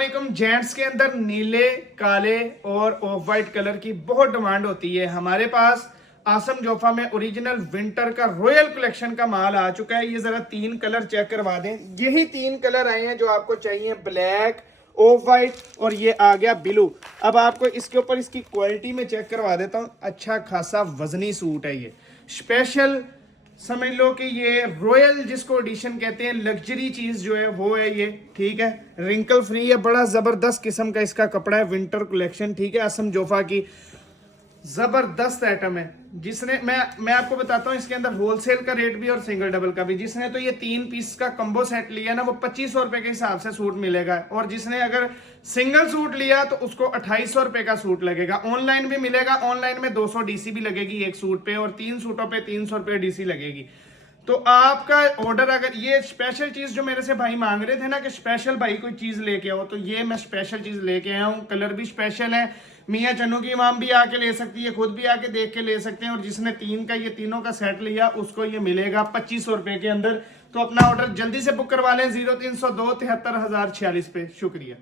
Gents के अंदर नीले, काले और ऑफ वाइट कलर की बहुत डिमांड होती है। हमारे पास आसम जोफा में ओरिजिनल विंटर का रॉयल कलेक्शन का माल आ चुका है। ये जरा 3 कलर चेक करवा दें। यही 3 कलर आए हैं जो आपको चाहिए, ब्लैक, ऑफ वाइट और ये आ गया ब्लू। अब आपको इसके ऊपर इसकी क्वालिटी में चेक करवा देता हूँ। अच्छा खासा वजनी सूट है ये, स्पेशल समझ लो कि ये रॉयल जिसको एडिशन कहते हैं, लग्जरी चीज जो है वो है ये। ठीक है, रिंकल फ्री है, बड़ा जबरदस्त किस्म का इसका कपड़ा है, विंटर कलेक्शन। ठीक है, आसम जोफा की जबरदस्त आइटम है। जिसने मैं आपको बताता हूँ, इसके अंदर होलसेल का रेट भी और सिंगल डबल का भी। जिसने तो ये 3 पीस का कम्बो सेट लिया ना, वो 2500 रुपए के हिसाब से सूट मिलेगा। और जिसने अगर सिंगल सूट लिया तो उसको 2800 रुपए का सूट लगेगा। ऑनलाइन भी मिलेगा, ऑनलाइन में 200 डीसी भी लगेगी एक सूट पे, और 3 सूटों पे 300 रुपए डीसी लगेगी। तो आपका ऑर्डर, अगर ये स्पेशल चीज जो मेरे से भाई मांग रहे थे ना कि स्पेशल भाई कोई चीज लेके आओ, तो ये मैं स्पेशल चीज लेके आया हूँ। कलर भी स्पेशल है। मियाँ चन्नू की इमाम भी आके ले सकती है, खुद भी आके देख के ले सकते हैं। और जिसने 3 का, ये तीनों का सेट लिया, उसको ये मिलेगा 2500 रुपए के अंदर। तो अपना ऑर्डर जल्दी से बुक करवा लें 0302 73 1046 पे। शुक्रिया।